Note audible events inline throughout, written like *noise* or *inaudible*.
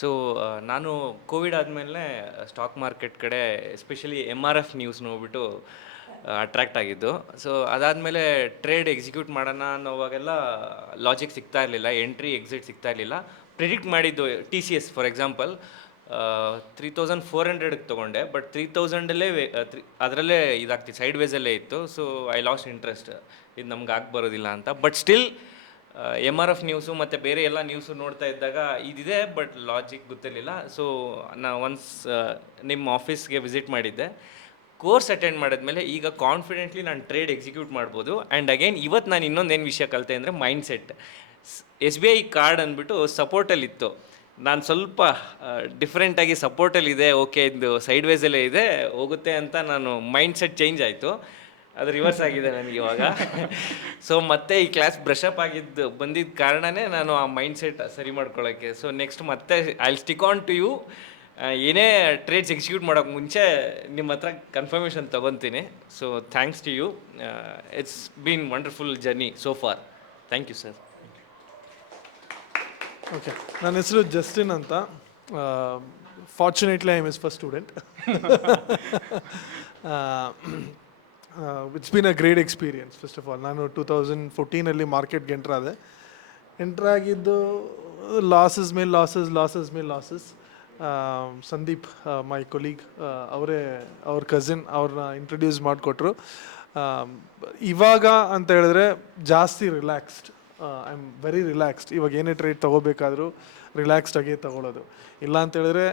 So ನಾನು Covid ಆದಮೇಲೆ stock market ಕಡೆ especially M R F news ನೋಡ್ಬಿಟ್ಟು ಅಟ್ರ್ಯಾಕ್ಟ್ ಆಗಿದ್ದು. ಸೊ ಅದಾದಮೇಲೆ ಟ್ರೇಡ್ ಎಕ್ಸಿಕ್ಯೂಟ್ ಮಾಡೋಣ ಅನ್ನೋವಾಗೆಲ್ಲ ಲಾಜಿಕ್ ಸಿಗ್ತಾ ಇರಲಿಲ್ಲ ಎಂಟ್ರಿ ಎಕ್ಸಿಟ್ ಸಿಗ್ತಾ ಇರಲಿಲ್ಲ. ಪ್ರಿಡಿಕ್ಟ್ ಮಾಡಿದ್ದು T C S for example three thousand four ಹಂಡ್ರೆಡ್ಗೆ ತೊಗೊಂಡೆ ಬಟ್ ತ್ರೀ ತೌಸಂಡಲ್ಲೇ ಅದರಲ್ಲೇ ಇದಾಗ್ತಿತ್ತು ಸೈಡ್ ವೇಸಲ್ಲೇ ಇತ್ತು. ಸೊ ಐ ಲಾಸ್ಟ್ ಇಂಟ್ರೆಸ್ಟ್ ಇದು ನಮ್ಗೆ ಆಗಿ ಬರೋದಿಲ್ಲ ಅಂತ. But still M R F news ಮತ್ತು ಬೇರೆ ಎಲ್ಲ ನ್ಯೂಸು ನೋಡ್ತಾ ಇದ್ದಾಗ ಇದಿದೆ ಬಟ್ ಲಾಜಿಕ್ ಗೊತ್ತಿರಲಿಲ್ಲ. ಸೊ ನಾನು ಒನ್ಸ್ ನಿಮ್ಮ ಆಫೀಸ್ಗೆ ವಿಸಿಟ್ ಮಾಡಿದ್ದೆ. ಕೋರ್ಸ್ ಅಟೆಂಡ್ ಮಾಡಿದ್ಮೇಲೆ ಈಗ ಕಾನ್ಫಿಡೆಂಟ್ಲಿ ನಾನು ಟ್ರೇಡ್ ಎಕ್ಸಿಕ್ಯೂಟ್ ಮಾಡ್ಬೋದು. ಆ್ಯಂಡ್ ಅಗೇನ್ ಇವತ್ತು ನಾನು ಇನ್ನೊಂದೇನು ವಿಷಯ ಕಲಿತೆ ಅಂದರೆ mind set S B I card ಅಂದ್ಬಿಟ್ಟು ಸಪೋರ್ಟಲ್ಲಿತ್ತು ನಾನು ಸ್ವಲ್ಪ ಡಿಫ್ರೆಂಟಾಗಿ ಸಪೋರ್ಟಲ್ಲಿದೆ ಓಕೆ ಇದು ಸೈಡ್ ವೇಸಲ್ಲೇ ಇದೆ, ಹೋಗುತ್ತೆ ಅಂತ ನಾನು ಮೈಂಡ್ ಸೆಟ್ ಚೇಂಜ್ ಆಯಿತು. ಅದು ರಿವರ್ಸ್ ಆಗಿದೆ ನನಗೆ ಇವಾಗ. ಸೊ ಮತ್ತೆ ಈ ಕ್ಲಾಸ್ ಬ್ರಷ್ ಅಪ್ ಆಗಿದ್ದು, ಬಂದಿದ್ದ ಕಾರಣನೇ ನಾನು ಆ ಮೈಂಡ್ ಸೆಟ್ ಸರಿ ಮಾಡ್ಕೊಳ್ಳೋಕ್ಕೆ ಸೊ ನೆಕ್ಸ್ಟ್ ಮತ್ತೆ I stick on to you ಏನೇ ಟ್ರೇಡ್ಸ್ ಎಕ್ಸಿಕ್ಯೂಟ್ ಮಾಡೋಕ್ಕೆ ಮುಂಚೆ ನಿಮ್ಮ ಹತ್ರ confirmation ತೊಗೊತೀನಿ. So thanks to you it's been wonderful journey so far thank you sir okay ನನ್ನ ಹೆಸರು ಜಸ್ಟಿನ್ ಅಂತ. Fortunately I miss first student it's been a great experience first of all ನಾನು two thousand ಫೋರ್ಟೀನಲ್ಲಿ ಮಾರ್ಕೆಟ್ಗೆ entry ಆದೆ. Entry ಆಗಿದ್ದು losses ಮೇಲೆ losses losses ಮೇಲೆ ಲಾಸಸ್ ಸಂದೀಪ್ ಮೈ ಕೊಲೀಗ್ ಅವರೇ, ಅವ್ರ ಕಸಿನ್ ಅವ್ರನ್ನ ಇಂಟ್ರಡ್ಯೂಸ್ ಮಾಡಿಕೊಟ್ರು. ಇವಾಗ ಅಂತ ಹೇಳಿದ್ರೆ ಜಾಸ್ತಿ relaxed I am very relaxed ಇವಾಗ ಏನೇ ಟ್ರೇಡ್ ತೊಗೋಬೇಕಾದ್ರೂ ರಿಲ್ಯಾಕ್ಸ್ಡ್ ಆಗೇ ತೊಗೊಳೋದು ಇಲ್ಲ ಅಂತ ಹೇಳಿದ್ರೆ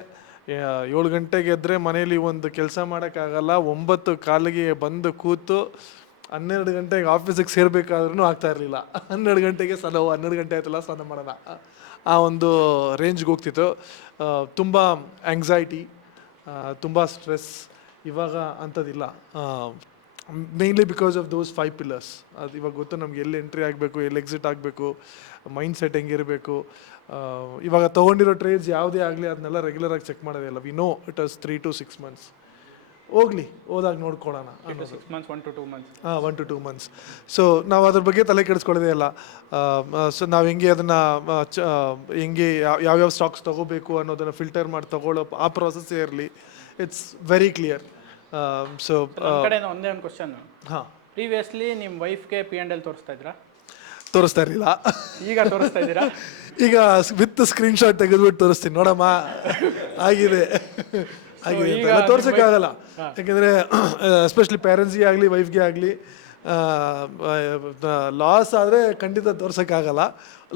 ಏಳು ಗಂಟೆಗೆ ಎದ್ದರೆ ಮನೇಲಿ ಒಂದು ಕೆಲಸ ಮಾಡೋಕ್ಕಾಗಲ್ಲ, ಒಂಬತ್ತು ಕಾಲಿಗೆ ಬಂದು ಕೂತು ಹನ್ನೆರಡು ಗಂಟೆಗೆ ಆಫೀಸಿಗೆ ಸೇರಬೇಕಾದ್ರೂ ಆಗ್ತಾ ಇರಲಿಲ್ಲ. ಹನ್ನೆರಡು ಗಂಟೆಗೆ ಸ್ನಾನ ಹನ್ನೆರಡು ಗಂಟೆ ಆಯ್ತಲ್ಲ ಸ್ನಾನ ಮಾಡೋಣ. ಆ ಒಂದು ರೇಂಜ್ಗೆ ಹೋಗ್ತಿತ್ತು. ತುಂಬ ಆ್ಯಂಗ್ಸೈಟಿ ತುಂಬ ಸ್ಟ್ರೆಸ್ ಇವಾಗ ಅಂಥದ್ದಿಲ್ಲ. Mainly because of those five pillars ಅದು ಇವಾಗ ಗೊತ್ತು ನಮ್ಗೆ ಎಲ್ಲಿ ಎಂಟ್ರಿ ಆಗಬೇಕು ಎಲ್ಲಿ ಎಕ್ಸಿಟ್ ಆಗಬೇಕು ಮೈಂಡ್ ಸೆಟ್ ಹೆಂಗಿರಬೇಕು ಇವಾಗ ತೊಗೊಂಡಿರೋ ಟ್ರೇಡ್ಸ್ ಯಾವುದೇ ಆಗಲಿ ಅದನ್ನೆಲ್ಲ ರೆಗ್ಯುಲರಾಗಿ ಚೆಕ್ ಮಾಡೋದಿಲ್ಲ we know it as three to six months ಹೋಗ್ಲಿ ಹೋದಾಗ ನೋಡ್ಕೊಳ್ಳೋಣ ಹಾಂ one to two months so ನಾವು ಅದ್ರ ಬಗ್ಗೆ ತಲೆ ಕೆಡಿಸ್ಕೊಳ್ಳೋದೇ ಇಲ್ಲ. ಸೊ ನಾವು ಹೆಂಗೆ ಅದನ್ನು ಹೆಂಗೆ ಯಾವ ಯಾವ್ಯಾವ ಸ್ಟಾಕ್ಸ್ ತೊಗೋಬೇಕು ಅನ್ನೋದನ್ನು ಫಿಲ್ಟರ್ ಮಾಡಿ ತೊಗೊಳ್ಳೋ ಆ ಪ್ರಾಸೆಸ್ಸೇ ಇರಲಿ. ಇಟ್ಸ್ ವೆರಿ ಕ್ಲಿಯರ್ ಸೊ ನಮ್ಮ ಕಡೆಯಿಂದ ಒಂದೇ ಒಂದು ಕ್ವಶನ್ ಹಾಂ. ಪ್ರೀವಿಯಸ್ಲಿ ನಿಮ್ಮ ವೈಫ್ಗೆ ಪಿ ಆ್ಯಂಡ್ ಎಲ್ ತೋರಿಸ್ತಾ ಇದ್ರಾ? ತೋರಿಸ್ತಾ ಇರಲಿಲ್ಲ. ಈಗ ತೋರಿಸ್ತಾ ಇದ್ದೀರಾ? *laughs* ಈಗ ವಿತ್ ಸ್ಕ್ರೀನ್ ಶಾಟ್ ತೆಗೆದ್ಬಿಟ್ಟು ತೋರಿಸ್ತೀನಿ. ನೋಡಮ್ಮ ಆಗಿದೆ. ಆಗಿದೆ ತೋರ್ಸೋಕ್ಕಾಗಲ್ಲ. ಯಾಕೆಂದರೆ ಎಸ್ಪೆಷಲಿ ಪೇರೆಂಟ್ಸ್ಗೆ ಆಗಲಿ ವೈಫ್ಗೆ ಆಗಲಿ ಲಾಸ್ ಆದರೆ ಖಂಡಿತ ತೋರ್ಸೋಕ್ಕಾಗಲ್ಲ.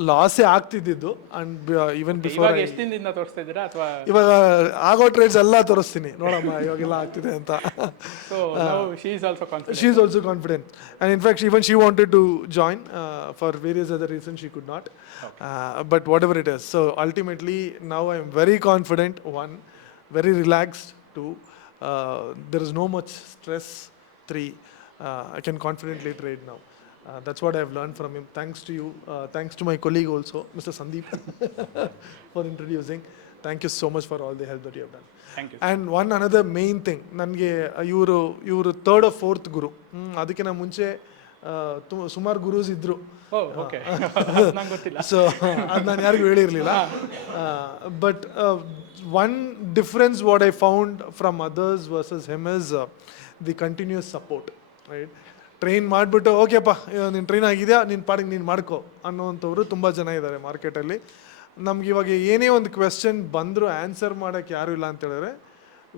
ಲಾಸೇ ಆಗ್ತಿದ್ದಿದ್ದು ಅಂಡ್ ಈವನ್ ಬಿಫೋರ್ ಇವಾಗ ಆಗೋ ಟ್ರೇಡ್ಸ್ ಎಲ್ಲ ತೋರಿಸ್ತೀನಿ. ನೋಡಮ್ಮ ಇವಾಗೆಲ್ಲ ಆಗ್ತಿದೆ ಅಂತ. She is also confident and in fact even she wanted to join for various other reason she could not but whatever it is so ultimately now I am very confident one very relaxed two there is no much stress three uh, uh, i can confidently trade now uh, that's what i've learned from him thanks to you uh, thanks to my colleague also mr sandeep for introducing thank you so much for all the help that you have done Thank you. And one another main thing, ನನಗೆ ಇವರು ಇವರು third of fourth ಗುರು ಅದಕ್ಕಿಂತ ಮುಂಚೆ ಸುಮಾರು ಗುರೂಸ್ ಇದ್ದರು so ಅದು ನಾನು ಯಾರಿಗೂ ಹೇಳಿರಲಿಲ್ಲ but one difference what I found from others versus hmm is the continuous support right train ಮಾಡಿಬಿಟ್ಟು ಓಕೆಪ್ಪ ನಿನ್ನ ಟ್ರೈನ್ ಆಗಿದೆಯಾ? ನಿನ್ನ ಪಾಡಿಗೆ ನೀನು ಮಾಡ್ಕೋ. ಅನ್ನೋವಂಥವ್ರು ತುಂಬ ಜನ ಇದ್ದಾರೆ ಮಾರ್ಕೆಟಲ್ಲಿ ನಮ್ಗೆ ಇವಾಗ ಏನೇ ಒಂದು ಕ್ವೆಶನ್ ಬಂದರೂ ಆನ್ಸರ್ ಮಾಡೋಕ್ಕೆ ಯಾರೂ ಇಲ್ಲ ಅಂತ ಹೇಳಿದ್ರೆ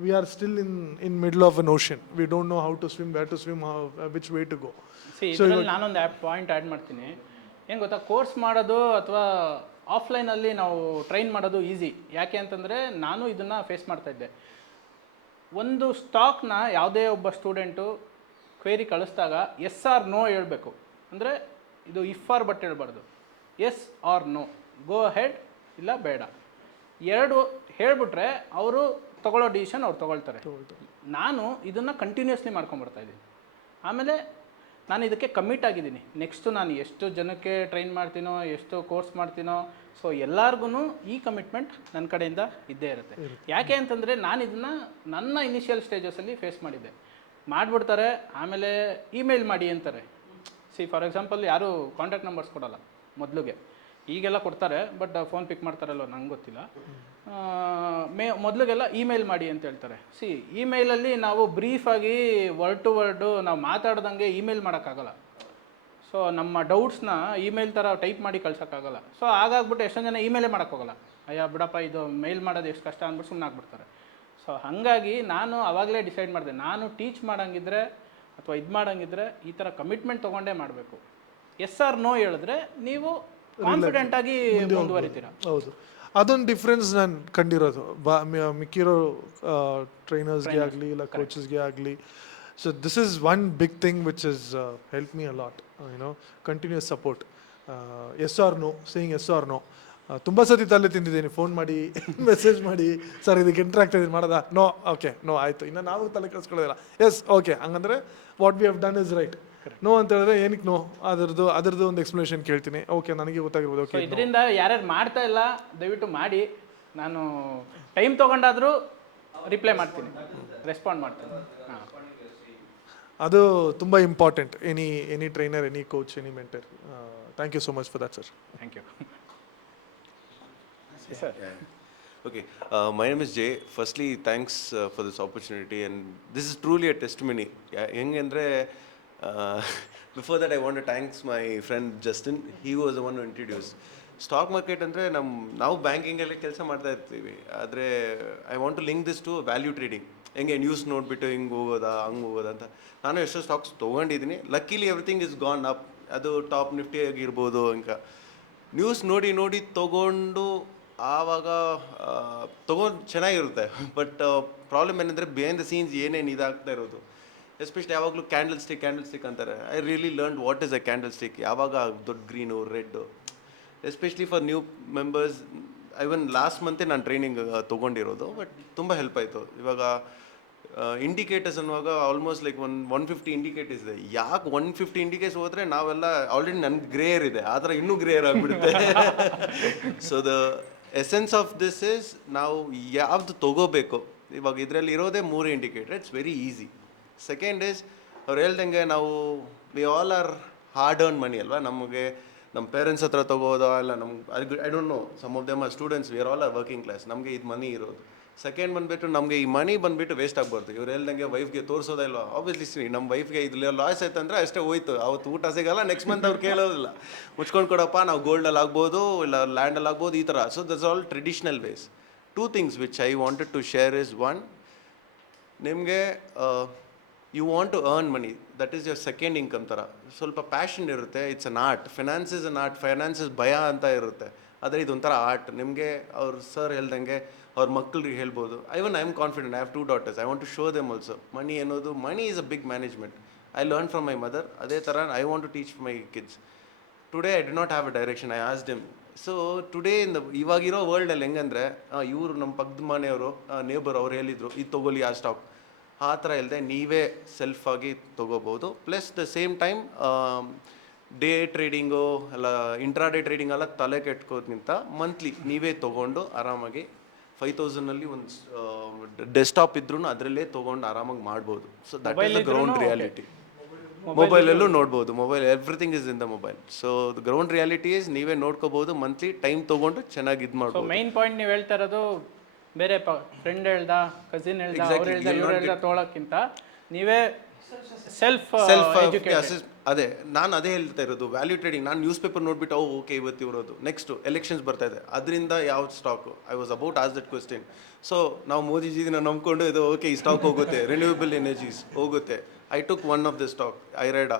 we are still in in middle of an ocean we don't know how to swim where to swim which way to go so ನಾನೊಂದು ಆ್ಯಪ್ ಪಾಯಿಂಟ್ ಆ್ಯಡ್ ಮಾಡ್ತೀನಿ. ಏನು ಗೊತ್ತಾ ಕೋರ್ಸ್ ಮಾಡೋದು ಅಥವಾ ಆಫ್ಲೈನಲ್ಲಿ ನಾವು ಟ್ರೈನ್ ಮಾಡೋದು ಈಸಿ ಯಾಕೆ ಅಂತಂದರೆ ನಾನು ಇದನ್ನು ಫೇಸ್ ಮಾಡ್ತಾ ಇದ್ದೆ. ಒಂದು ಸ್ಟಾಕ್ನ ಯಾವುದೇ ಒಬ್ಬ ಸ್ಟೂಡೆಂಟು ಕ್ವೇರಿ ಕಳಿಸಿದಾಗ ಎಸ್ ಆರ್ ನೋ ಹೇಳಬೇಕು. ಅಂದರೆ ಇದು ಇಫ್ ಆರ್ ಬಟ್ ಹೇಳ್ಬಾರ್ದು. Yes or no go head ಇಲ್ಲ ಬೇಡ. ಎರಡು ಹೇಳಿಬಿಟ್ರೆ ಅವರು ತಗೊಳ್ಳೋ ಡಿಸಿಷನ್ ಅವ್ರು ತೊಗೊಳ್ತಾರೆ. ನಾನು ಇದನ್ನು ಕಂಟಿನ್ಯೂಸ್ಲಿ ಮಾಡ್ಕೊಂಬರ್ತಾಯಿದ್ದೀನಿ ಆಮೇಲೆ ನಾನು ಇದಕ್ಕೆ ಕಮಿಟ್ ಆಗಿದ್ದೀನಿ. ನೆಕ್ಸ್ಟು ನಾನು ಎಷ್ಟು ಜನಕ್ಕೆ ಟ್ರೈನ್ ಮಾಡ್ತೀನೋ ಎಷ್ಟು ಕೋರ್ಸ್ ಮಾಡ್ತೀನೋ ಸೊ ಎಲ್ಲರಿಗೂ ಈ ಕಮಿಟ್ಮೆಂಟ್ ನನ್ನ ಕಡೆಯಿಂದ ಇದ್ದೇ ಇರುತ್ತೆ. ಯಾಕೆ ಅಂತಂದರೆ ನಾನು ಇದನ್ನು ನನ್ನ ಇನಿಷಿಯಲ್ ಸ್ಟೇಜಸಲ್ಲಿ ಫೇಸ್ ಮಾಡಿದ್ದೆ. ಮಾಡಿಬಿಡ್ತಾರೆ, ಆಮೇಲೆ ಇಮೇಲ್ ಮಾಡಿ ಅಂತಾರೆ. ಸಿ ಫಾರ್ ಎಕ್ಸಾಂಪಲ್ ಯಾರು ಕಾಂಟ್ಯಾಕ್ಟ್ ನಂಬರ್ಸ್ ಕೊಡಲ್ಲ ಮೊದಲಿಗೆ. ಈಗೆಲ್ಲ ಕೊಡ್ತಾರೆ ಬಟ್ ಫೋನ್ ಪಿಕ್ ಮಾಡ್ತಾರಲ್ಲೋ ನಂಗೆ ಗೊತ್ತಿಲ್ಲ. ಮೇ, ಮೊದಲಿಗೆಲ್ಲ ಇಮೇಲ್ ಮಾಡಿ ಅಂತ ಹೇಳ್ತಾರೆ. ಸಿ ಇಮೇಲಲ್ಲಿ ನಾವು ಬ್ರೀಫಾಗಿ ವರ್ಡ್ ಟು ವರ್ಡು ನಾವು ಮಾತಾಡ್ದಂಗೆ ಇಮೇಲ್ ಮಾಡೋಕ್ಕಾಗಲ್ಲ. ಸೊ ನಮ್ಮ ಡೌಟ್ಸ್ನ ಇಮೇಲ್ ಥರ ಟೈಪ್ ಮಾಡಿ ಕಳ್ಸೋಕ್ಕಾಗಲ್ಲ. ಸೊ ಹಾಗಾಗ್ಬಿಟ್ಟು ಎಷ್ಟೊಂದು ಜನ ಇಮೇಲೇ ಮಾಡೋಕ್ಕೋಗಲ್ಲ. ಅಯ್ಯ, ಬಿಡಪ್ಪ, ಇದು ಮೇಲ್ ಮಾಡೋದು ಎಷ್ಟು ಕಷ್ಟ ಅಂದ್ಬಿಟ್ಟು ಸುಮ್ಮನೆ ಆಗ್ಬಿಡ್ತಾರೆ. ಸೊ ಹಾಗಾಗಿ ನಾನು ಆವಾಗಲೇ ಡಿಸೈಡ್ ಮಾಡಿದೆ. ನಾನು ಟೀಚ್ ಮಾಡಂಗಿದ್ರೆ ಅಥವಾ ಇದು ಮಾಡಂಗಿದ್ರೆ ಈ ಥರ ಕಮಿಟ್ಮೆಂಟ್ ತೊಗೊಂಡೇ ಮಾಡಬೇಕು. ಎಸ್ ಆರ್ ನೋ ಹೇಳಿದ್ರೆ ನೀವು ಕಾನ್ಫಿಡೆಂಟ್ ಆಗಿ ಮುಂದುವರಿತೀರ? ಹೌದು. ಅದೊಂದು ಡಿಫ್ರೆನ್ಸ್ ನಾನು ಕಂಡಿರೋದು. ಬಾ ಮಿಕ್ಕಿರೋ ಟ್ರೈನರ್ಸ್ಗೆ ಆಗಲಿ ಇಲ್ಲ ಕೋಚಸ್ಗೆ ಆಗಲಿ. So this is one big thing which is help me a lot you know continuous support yes or no saying yes or no ತುಂಬ ಸತಿ ತಲೆ ತಿಂದಿದ್ದೀನಿ. ಫೋನ್ ಮಾಡಿ *laughs* ಮೆಸೇಜ್ ಮಾಡಿ ಸರ್ ಇದಕ್ಕೆ ಇಂಟ್ರಾಕ್ಟ್ ಇದೀನಿ ಮಾಡೋದಾ? ನೋ ಓಕೆ ನೋ ಆಯಿತು. ಇನ್ನು ನಾವು ತಲೆ ಕೆಡಿಸ್ಕೊಳ್ಳೋದಿಲ್ಲ. ಎಸ್ ಓಕೆ ಹಂಗಂದ್ರೆ what we have done is right no ಅಂತ ಹೇಳಿದ್ರೆ ಏನಕ್ಕೆ ನೋ ಅದರದ್ದು ಅದರದ್ದು ಒಂದು ಎಕ್ಸ್ಪ್ಲನೇಷನ್ ಕೇಳ್ತೀನಿ. ಓಕೆ ನನಗೆ ಗೊತ್ತಾಗಿರ್ಬೋದು. ಓಕೆ ಇದರಿಂದ ಯಾರ್ಯಾರು ಮಾಡ್ತಾ ಇಲ್ಲ ದಯವಿಟ್ಟು ಮಾಡಿ. ನಾನು ಟೈಮ್ ತೊಗೊಂಡಾದರೂ ರಿಪ್ಲೈ ಮಾಡ್ತೀನಿ. ರೆಸ್ಪಾಂಡ್ ಮಾಡ್ತೀನಿ. ಹಾಂ. ಅದು ತುಂಬ important any any trainer any coach any mentor thank you so much for that sir thank you sir Okay, uh, my name is Jay. Firstly, thanks uh, for this opportunity, and this is truly a testimony. Yeah, *laughs* that, before want I want my friend my friend Justin the was one introduced. Stock market ಅಂದರೆ ನಮ್ಮ ನಾವು ಬ್ಯಾಂಕಿಂಗಲ್ಲಿ ಕೆಲಸ ಮಾಡ್ತಾ ಇರ್ತೀವಿ. ಆದರೆ I want to link this to value trading ಹೆಂಗೆ news ನೋಡಿಬಿಟ್ಟು ಹಿಂಗೆ ಹೋಗೋದಾ ಹಂಗೆ ಹೋಗೋದಾ ಅಂತ. ನಾನು ಎಷ್ಟೋ ಸ್ಟಾಕ್ಸ್ ತೊಗೊಂಡಿದ್ದೀನಿ. Luckily everything is gone up ಅದು ಟಾಪ್ ನಿಫ್ಟಿ ಆಗಿರ್ಬೋದು ఇంకా ನ್ಯೂಸ್ ನೋಡಿ ನೋಡಿ ತಗೊಂಡು ಆವಾಗ ತಗೋ ಚೆನ್ನಾಗಿರುತ್ತೆ. ಬಟ್ ಪ್ರಾಬ್ಲಮ್ ಏನಂದರೆ ಬಿಹೈಂಡ್ ದ ಸೀನ್ಸ್ ಏನೇನು ಇದಾಗ್ತಾ ಇರೋದು. ಎಸ್ಪೆಷಲಿ ಯಾವಾಗಲೂ ಕ್ಯಾಂಡಲ್ ಸ್ಟಿಕ್ ಕ್ಯಾಂಡಲ್ ಸ್ಟಿಕ್ ಅಂತಾರೆ. I really learn what is a candlestick ಯಾವಾಗ ದೊಡ್ಡ green red especially for new members even last ಮಂತೇ ನಾನು ಟ್ರೈನಿಂಗ್ ತೊಗೊಂಡಿರೋದು ಬಟ್ ತುಂಬ ಹೆಲ್ಪ್ ಆಯಿತು. ಇವಾಗ ಇಂಡಿಕೇಟರ್ಸ್ ಅನ್ನುವಾಗ almost like one one fifty indicators ಇದೆ. ಯಾಕೆ ಒನ್ ಫಿಫ್ಟಿ ಇಂಡಿಕೇಟರ್ಸ್ ಹೋದರೆ ನಾವೆಲ್ಲ ಆಲ್ರೆಡಿ ನನ್ನ ಗ್ರೇಯರ್ ಇದೆ. ಆ ಥರ ಇನ್ನೂ ಗ್ರೇಯರ್ ಆಗಿಬಿಡುತ್ತೆ. So the essence of this is ನಾವು ಯಾವ್ದು ತಗೋಬೇಕು? ಇವಾಗ ಇದರಲ್ಲಿ ಇರೋದೇ ಮೂರು indicator it's very easy second is ಅವ್ರು ಹೇಳ್ದಂಗೆ ನಾವು we all are hard earn money ಅಲ್ವಾ? ನಮಗೆ ನಮ್ಮ ಪೇರೆಂಟ್ಸ್ ಹತ್ರ ತಗೋದೋ, ಇಲ್ಲ ನಮ್ಗೆ I don't know some of them are students we are all are working class ನಮಗೆ ಇದು ಮನಿ ಇರೋದು. ಸೆಕೆಂಡ್ ಬಂದುಬಿಟ್ಟು ನಮಗೆ ಈ ಮನಿ ಬಂದುಬಿಟ್ಟು ವೇಸ್ಟ್ ಆಗ್ಬಾರ್ದು. ಇವ್ರು ಹೇಳ್ದಂಗೆ ವೈಫ್ಗೆ ತೋರಿಸೋದೇ ಇಲ್ವಾ ಆಬ್ವಿಯಸ್ಲಿ ನಮ್ಮ ವೈಫ್ಗೆ ಇದು ಲಾಸ್ ಆಯ್ತು ಅಂದರೆ ಅಷ್ಟೇ ಹೋಯ್ತು. ಅವತ್ತು ಊಟ ಸಿಗಲ್ಲ ನೆಕ್ಸ್ಟ್ ಮಂತ್ ಅವ್ರು ಕೇಳೋದಿಲ್ಲ. ಮುಚ್ಕೊಂಡು ಕೊಡಪ್ಪ, ನಾವು ಗೋಲ್ಡಲ್ಲಿ ಆಗ್ಬೋದು, ಇಲ್ಲ ಲ್ಯಾಂಡಲ್ಲಿ ಆಗ್ಬೋದು, ಈ ಥರ so that's all traditional ways two things which I wanted to share is one ನಿಮಗೆ you want to earn money that is your second income ಥರ ಸ್ವಲ್ಪ ಪ್ಯಾಷನ್ ಇರುತ್ತೆ it's an art finance is an art finance is ಭಯ ಅಂತ ಇರುತ್ತೆ. ಆದರೆ ಇದೊಂಥರ art ನಿಮಗೆ, ಅವ್ರು ಸರ್ ಹೇಳ್ದಂಗೆ ಅವ್ರ ಮಕ್ಕಳಿಗೆ ಹೇಳ್ಬೋದು. Even I am confident I have two daughters I want to show them also money ಅನ್ನೋದು money is a big management I learn from my mother ಅದೇ ಥರ I want to teach my kids today I did not have a direction I as them so today ಇಂದ ಇವಾಗಿರೋ ವರ್ಲ್ಡಲ್ಲಿ ಹೆಂಗಂದರೆ ಇವರು ನಮ್ಮ ಪಕ್ಕದ ಮನೆಯವರು neighbour ಅವ್ರು ಹೇಳಿದರು, ಇದು ತೊಗೊಲಿ ಆ ಸ್ಟಾಕ್ ಆ ಥರ ಇಲ್ಲದೆ ನೀವೇ ಸೆಲ್ಫಾಗಿ ತೊಗೋಬೋದು. Plus the same time day trading ಅಲ್ಲ ಇಂಟ್ರಾ ಡೇ ಟ್ರೇಡಿಂಗ್ ಎಲ್ಲ ತಲೆ ಕೆಟ್ಕೋದ್ಕಿಂತ ಮಂತ್ಲಿ ನೀವೇ ತೊಗೊಂಡು ಆರಾಮಾಗಿ ಫೈವ್ ತೌಸಂಡಲ್ಲಿ ಒಂದು ಡೆಸ್ಕ್ಟಾಪ್ ಇದ್ರೂ ಅದರಲ್ಲೇ ತೊಗೊಂಡು ಆರಾಮಾಗಿ ಮಾಡ್ಬೋದು. So that is the ground reality ಮೊಬೈಲಲ್ಲೂ ನೋಡ್ಬೋದು. Mobile everything is in the mobile so ground reality is ನೀವೇ ನೋಡ್ಕೋಬಹುದು ಮಂತ್ಲಿ ಟೈಮ್ ತೊಗೊಂಡು ಚೆನ್ನಾಗಿ ಇದು ಮಾಡ್ಬೋದು. ಮೈನ್ ಪಾಯಿಂಟ್ ನೀವು ಹೇಳ್ತಾ ಇರೋದು ಬೇರೆ ಫ್ರೆಂಡ್ ಹೇಳ್ದ ಕಸಿನ್ ಹೇಳ್ದ ಅವ್ರು ಹೇಳ್ದ ಇವ್ರು ಹೇಳ್ದ ತೊಗೊಳಕ್ಕಿಂತ ನೀವೇ ಸೆಲ್ಫ್ ಸೆಲ್ಫ್ ಅದೇ ನಾನು ಅದೇ ಹೇಳ್ತಾ ಇರೋದು ವ್ಯಾಲ್ಯೂ ಟ್ರೇಡಿಂಗ್ ನಾನು ನ್ಯೂಸ್ ಪೇಪರ್ ನೋಡ್ಬಿಟ್ಟು ಅವು ಓಕೆ ಇವತ್ತು ಇರೋದು ನೆಕ್ಸ್ಟ್ ಎಲೆಕ್ಷನ್ಸ್ ಬರ್ತಾ ಇದೆ. ಅದರಿಂದ ಯಾವ stock I was about as that question so ನಾವು ಮೋದಿಜಿನ ನಂಬ್ಕೊಂಡು ಇದು ಓಕೆ ಈ ಸ್ಟಾಕ್ ಹೋಗುತ್ತೆ. ರಿನ್ಯೂಯಬಲ್ ಎನರ್ಜೀಸ್ ಹೋಗುತ್ತೆ. I took one of the stock I ಐರೈಡಾ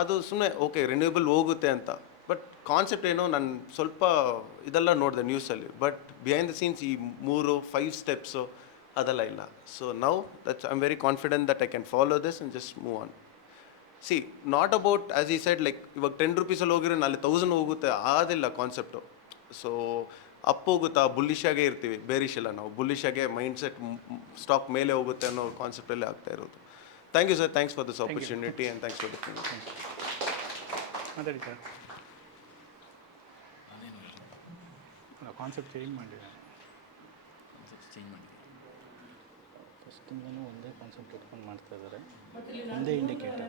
ಅದು ಸುಮ್ಮನೆ ಓಕೆ ರಿನ್ಯೂಯಬಲ್ ಹೋಗುತ್ತೆ ಅಂತ. ಬಟ್ ಕಾನ್ಸೆಪ್ಟ್ ಏನೋ ನಾನು ಸ್ವಲ್ಪ ಇದೆಲ್ಲ ನೋಡಿದೆ ನ್ಯೂಸಲ್ಲಿ ಬಟ್ ಬಿಹೈಂಡ್ ದ ಸೀನ್ಸ್ ಈ ಮೂರು ಫೈವ್ ಸ್ಟೆಪ್ಸು ಅದೆಲ್ಲ ಇಲ್ಲ. So now that's I am very confident that I can follow this and just move on see not about as ಈ ಸೈಡ್ ಲೈಕ್ ಇವಾಗ ಟೆನ್ ರುಪೀಸಲ್ಲಿ ಹೋಗಿರೋ ಅಲ್ಲಿ ತೌಸಂಡ್ ಹೋಗುತ್ತೆ ಆದಿಲ್ಲ ಕಾನ್ಸೆಪ್ಟು ಸೊ ಅಪ್ ಹೋಗುತ್ತಾ ಬುಲ್ಲಿಶಾಗೆ ಇರ್ತೀವಿ ಬೇರಿಶ್ ಇಲ್ಲ ನಾವು. ಬುಲ್ಲಿಶಾಗೆ ಮೈಂಡ್ ಸೆಟ್ ಸ್ಟಾಕ್ ಮೇಲೆ ಹೋಗುತ್ತೆ ಅನ್ನೋ ಕಾನ್ಸೆಪ್ಟಲ್ಲೇ ಆಗ್ತಾ ಇರೋದು. Thank you sir thanks for this opportunity and thanks for concept change sir concept change ಮಾಡಿದೆ. ಫಸ್ಟಿಂದನೂ ಒಂದೇ ಕಾನ್ಸೆಪ್ಟ್ ಇಟ್ಕೊಂಡು ಮಾಡ್ತಾ ಇದ್ದಾರೆ ಒಂದೇ ಇಂಡಿಕೇಟರ್